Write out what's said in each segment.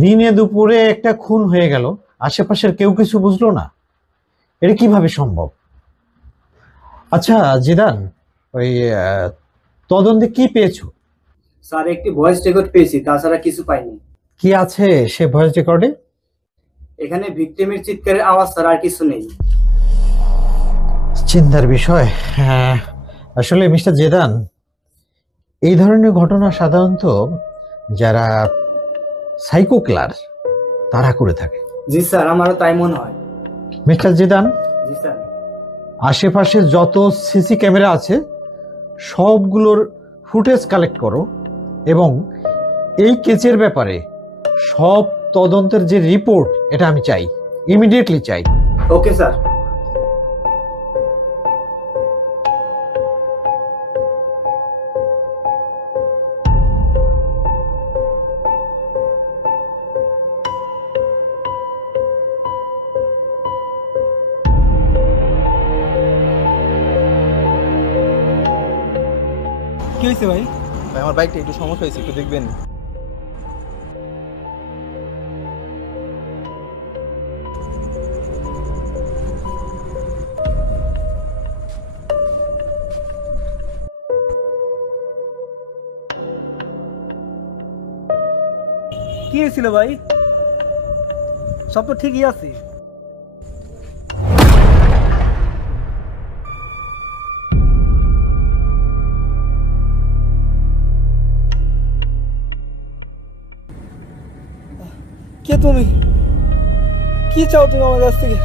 দিনে দুপুরে একটা খুন হয়ে গেল, আশেপাশের কেউ কিছু বুঝলো না? এটা কিভাবে সম্ভব? আচ্ছা জিদান, ওই তদন্তে কি পেয়েছো? স্যার একটি ভয়েস রেকর্ড পেয়েছি, তাছাড়া কিছু পাইনি। কি আছে সে ভয়েস রেকর্ডে? এখানে ভিকটিমের চিৎকারের আওয়াজ ছাড়া আর কিছু নেই। চিন্তার বিষয়। হ্যাঁ, আসলে মিস্টার জেদান, এই ধরনের ঘটনা সাধারণত যারা সাইকো কিলার তারা করে থাকে। জি স্যার, আমারও তাই মনে হয়। মিস্টার জেদান, জি স্যার। আশেপাশে যত সিসি ক্যামেরা আছে সবগুলোর ফুটেজ কালেক্ট করো এবং এই কেসের ব্যাপারে সব তদন্তের যে রিপোর্ট এটা আমি চাই, ইমিডিয়েটলি চাই। Okay sir. কি হয়েছে ভাই? ভাই আমার বাইকটা একটু সমস্যা হয়েছে, একটু দেখবেন? কি হয়েছিল ভাই? সব তো ঠিকই আছে। কে তুমি? কি চাও তুমি আমার কাছ থেকে?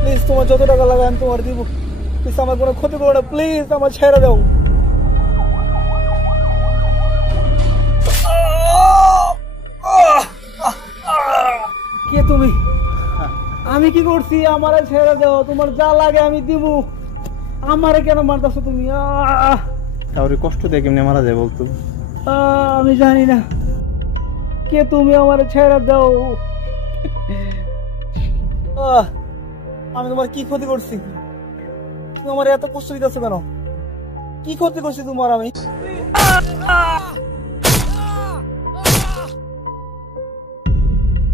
প্লিজ তোমার যত টাকা লাগে আমি তোমার দিব। প্লিজ আমার কোনো ক্ষতি করো না, প্লিজ আমার ছেড়ে দাও। কে তুমি? আমি কি করছি? আমারে ছেড়ে দাও, তোমার যা লাগে আমি দিব। আমারে কেন মারতেছো তুমি? কাউরে কষ্ট দিয়ে কেমনে মারা যায় বলতো? আমি জানি না। কে তুমি? আমারে ছেড়ে দাও। আমি তোমার কি ক্ষতি করছি? তুমি আমার এত কষ্ট দিতেছো কেন? কি ক্ষতি করছি তোমার আমি?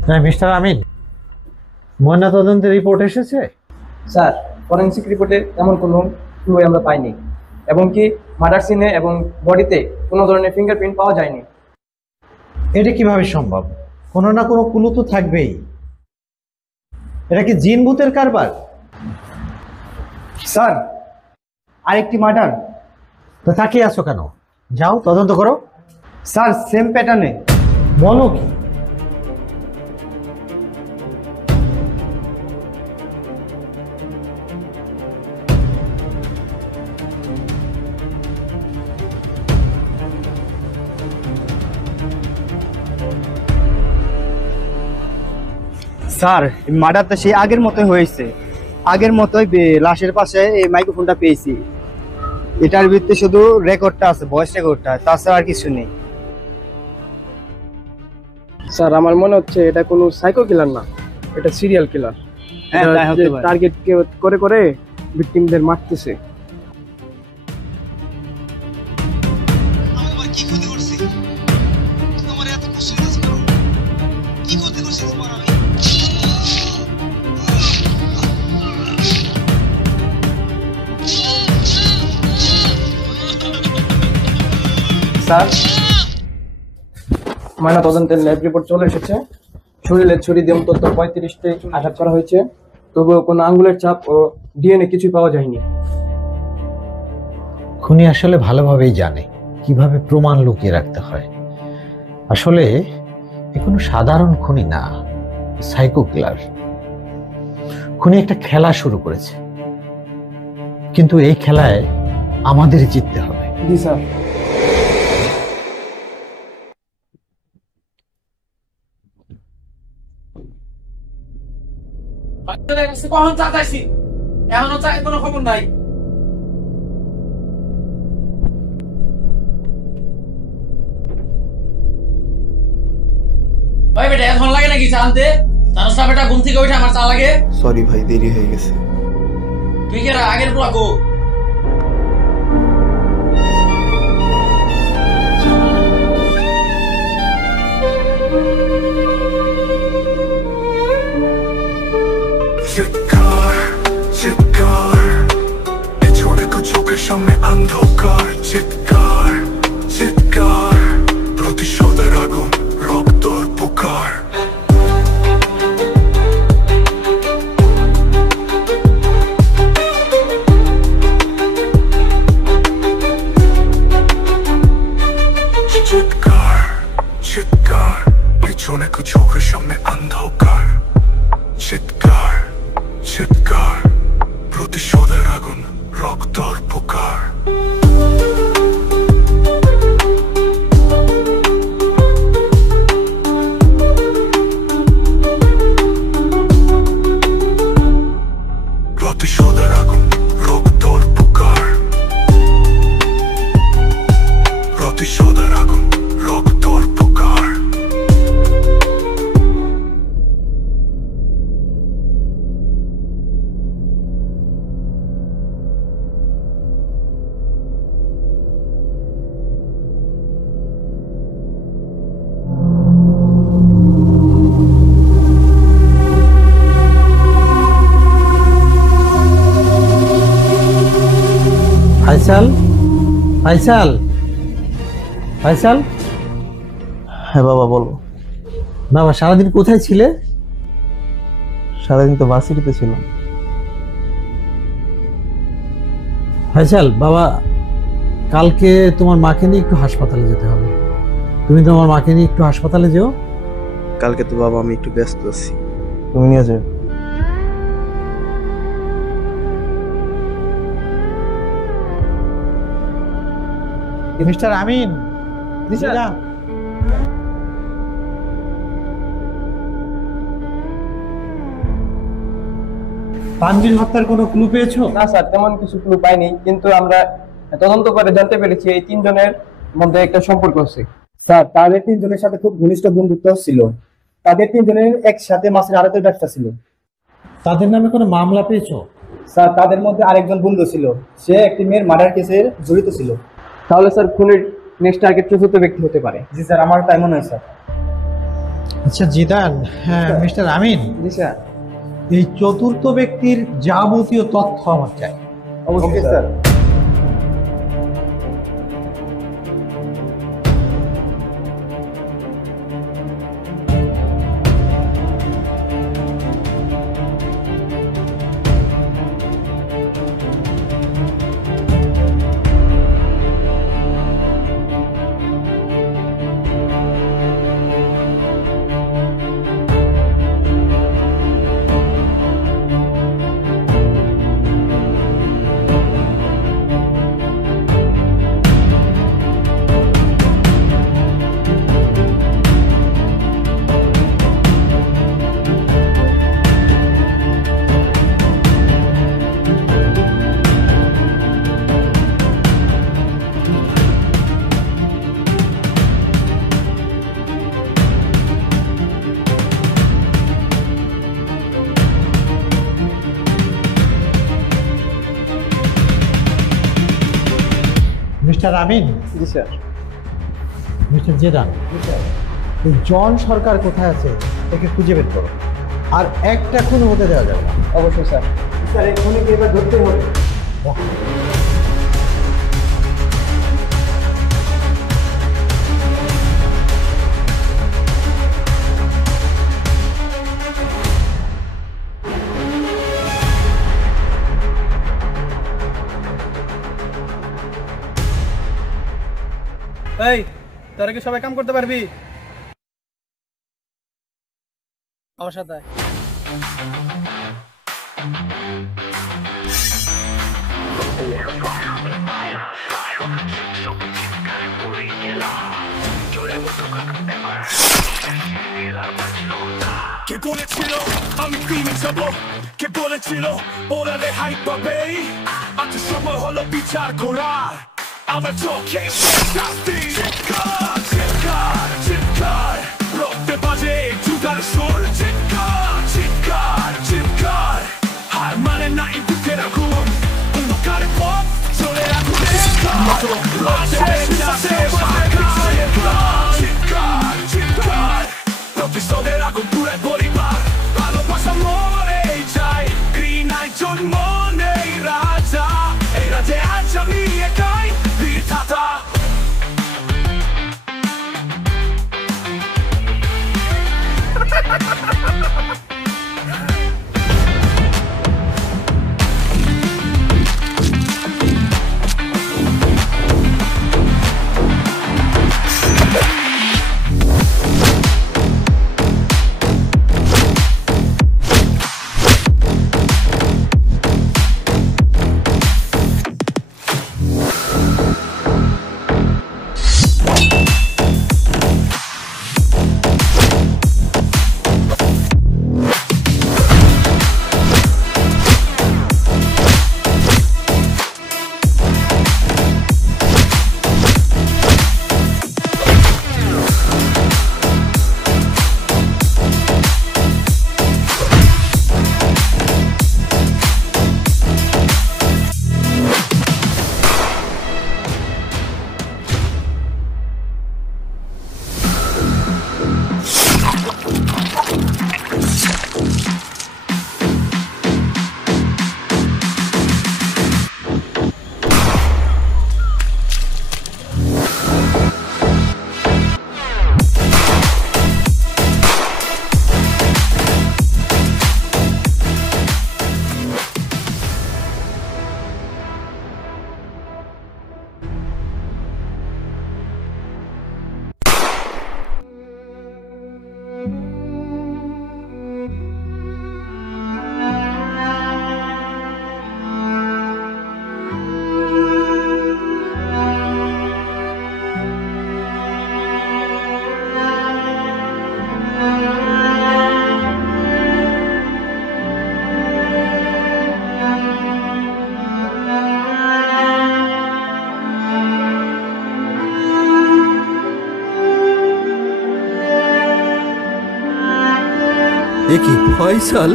হ্যাঁ মিস্টার আমিন, ময়না তদন্তের রিপোর্ট এসেছে? স্যার, ফরেনসিক রিপোর্টে তেমন কোনো ক্লু আমরা পাইনি, এবং কি মার্ডার সিনে এবং বডিতে কোনো ধরনের ফিঙ্গারপ্রিন্ট পাওয়া যায়নি। এটা কিভাবে সম্ভব? কোনো না কোনো ক্লু তো থাকবেই। এটা কি জিন ভূতের কারবার? স্যার, আরেকটি মার্ডার। তো তাকিয়ে আছো কেন? যাও তদন্ত করো। স্যার, সেম প্যাটার্নে। বলো কি? স্যার, মার্ডারটা সেই আগের মতোই হয়েছে। আগের মতোই লাশের পাশে এই মাইক্রোফোনটা পেয়েছি। এটার ভিতরে শুধু রেকর্ডটা আছে, ভয়েস রেকর্ডটা, তাছাড়া আর কিছু নেই। স্যার, আমার মনে হচ্ছে এটা কোনো সাইকো কিলার না, এটা সিরিয়াল কিলার। হ্যাঁ, তাই হতে পারে। টার্গেট করে করে ভিকটিমদের মারতেছে। স্যার, ময়না তদন্তের ল্যাব রিপোর্ট চলে এসেছে। শরীরে ছুরি দিয়ে অন্তত 35টি আঘাত করা হয়েছে, তবুও কোনো আঙ্গুলের ছাপ ও ডিএনএ কিছুই পাওয়া যায়নি। খুনি আসলে ভালোভাবেই জানে কিভাবে প্রমাণ লুকিয়ে রাখতে হয়। আসলে এ কোনো সাধারণ খুনি না, সাইকো কিলার। খুনি একটা খেলা শুরু করেছে, কিন্তু এই খেলায় আমাদের জিততে হবে। জি স্যার। কখন চা চাইছি, এখনো চায়ের কোনো খবর নাই। ওই বেটা, এখন লাগে নাকি চা আনতে? জানোস না বেটা, ঘুম থেকে উঠে আমার চা লাগে। সরি ভাই, দেরি হয়ে গেছে। তুই কেরা আগের পোলা গো? চিৎকার চিৎকার পেছনে চোখের সামনে অন্ধকার চিৎকার চিৎকার প্রতিশোধের আগুন রক্তর পুকার চিৎকার চিৎকার পেছনে চোখের সামনে অন্ধকার চিৎকার চিৎকার প্রতিশোধের আগুন রক্তর পুকার প্রতিশোধের আগুন রক্তর পুকার প্রতিশোধের আগুন রক্তর পুকার ফাইসাল ফাইসাল ফাইসাল হ্যাঁ বাবা বলো। বাবা সারাদিন কোথায় ছিলে? সারাদিন তো ভার্সিটিতে ছিলাম। ফাইসাল বাবা, কালকে তোমার মাকে নিয়ে একটু হাসপাতালে যেতে হবে। তুমি তোমার মাকে নিয়ে একটু হাসপাতালে যেও। কালকে তো বাবা আমি একটু ব্যস্ত আছি, তুমি নিয়ে যাও। মিস্টার আমিন, যান। তানভীর হত্যার কোনো ক্লু পেয়েছো? না স্যার, তেমন কিছু ক্লু পাইনি, কিন্তু আমরা তদন্ত করে জানতে পেরেছি এই তিনজনের মধ্যে একটা সম্পর্ক আছে। স্যার, তাদের তিনজনের সাথে খুব ঘনিষ্ঠ বন্ধুত্ব ছিল। তাদের তিনজনের একসাথে মাছের আড়তের ব্যবসা ছিল। তাদের নামে কোনো মামলা পেয়েছো? স্যার, তাদের মধ্যে আরেকজন বন্ধু ছিল, সে একটি মেয়ের মার্ডার কেসে জড়িত ছিল। তাহলে স্যার খুনের নেক্সট টার্গেট চতুর্থ ব্যক্তি হতে পারে। জি স্যার, আমার তাই মনে হয় স্যার। আচ্ছা জিদান, হ্যাঁ মিস্টার আমিন, জি স্যার। এই চতুর্থ ব্যক্তির যাবতীয় তথ্য আমার চাই। অবশ্যই স্যার। মিস্টার আমিন। জি স্যার। মিস্টার জেদান, এই জন সরকার কোথায় আছে একে খুঁজে বের করো, আর একটা খুন হতে দেওয়া যাবে না। অবশ্যই স্যার। স্যার, এই খুনিকে এবার ধরতে হবে। এই, তোরা কি সবাই কাম করতে পারবি? আমার সাথে আয়। কে বলেছিল আমি ফিরে যাবো? কে বলেছিল ওরা রেহাই পাবে? আজ সময় হলো বিচার করার, আমার চোখে শাস্তি। চিৎকার চিৎকার চিৎকার রক্তে বাজে জুতার সুর। চিৎকার চিৎকার চিৎকার হার মানে না এই বুকের আগুন। অন্ধকারে পথ চলে আগুনের মতো চিৎকার চিৎকার প্রতিশোধের আগুন পুরে পরিবার। ভালোবাসা মরে যায় এ কি ফয়সাল?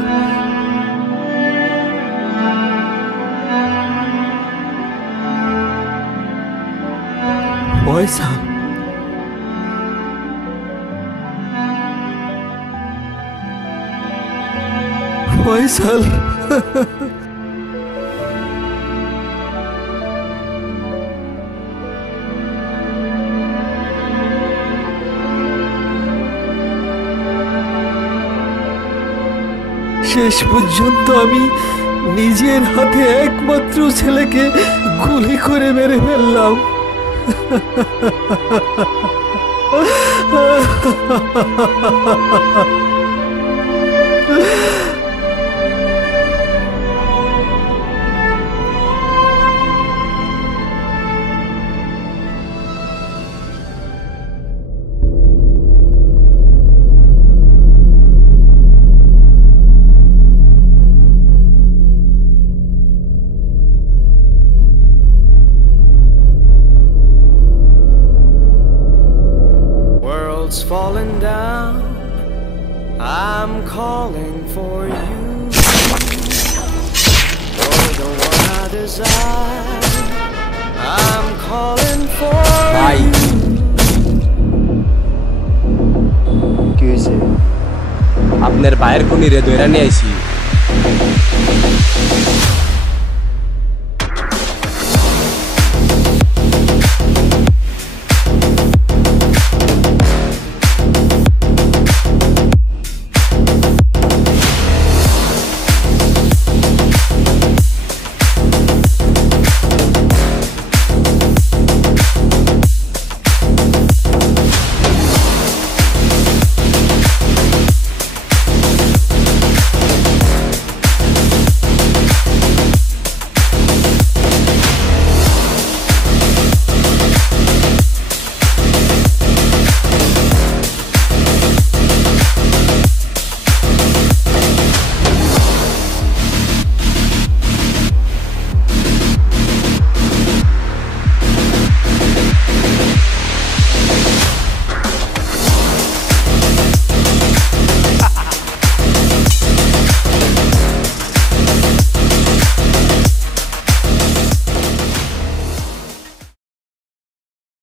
ফয়সাল ফয়সাল শেষ পর্যন্ত আমি নিজের হাতে একমাত্র ছেলেকে গুলি করে মেরে ফেললাম। World's falling down, I'm calling for you. You're the one I desire, I'm calling for you. কি হয়েছে? আপনার ভাইয়ের খুনিরে ধইরা নিয়ে আইছি।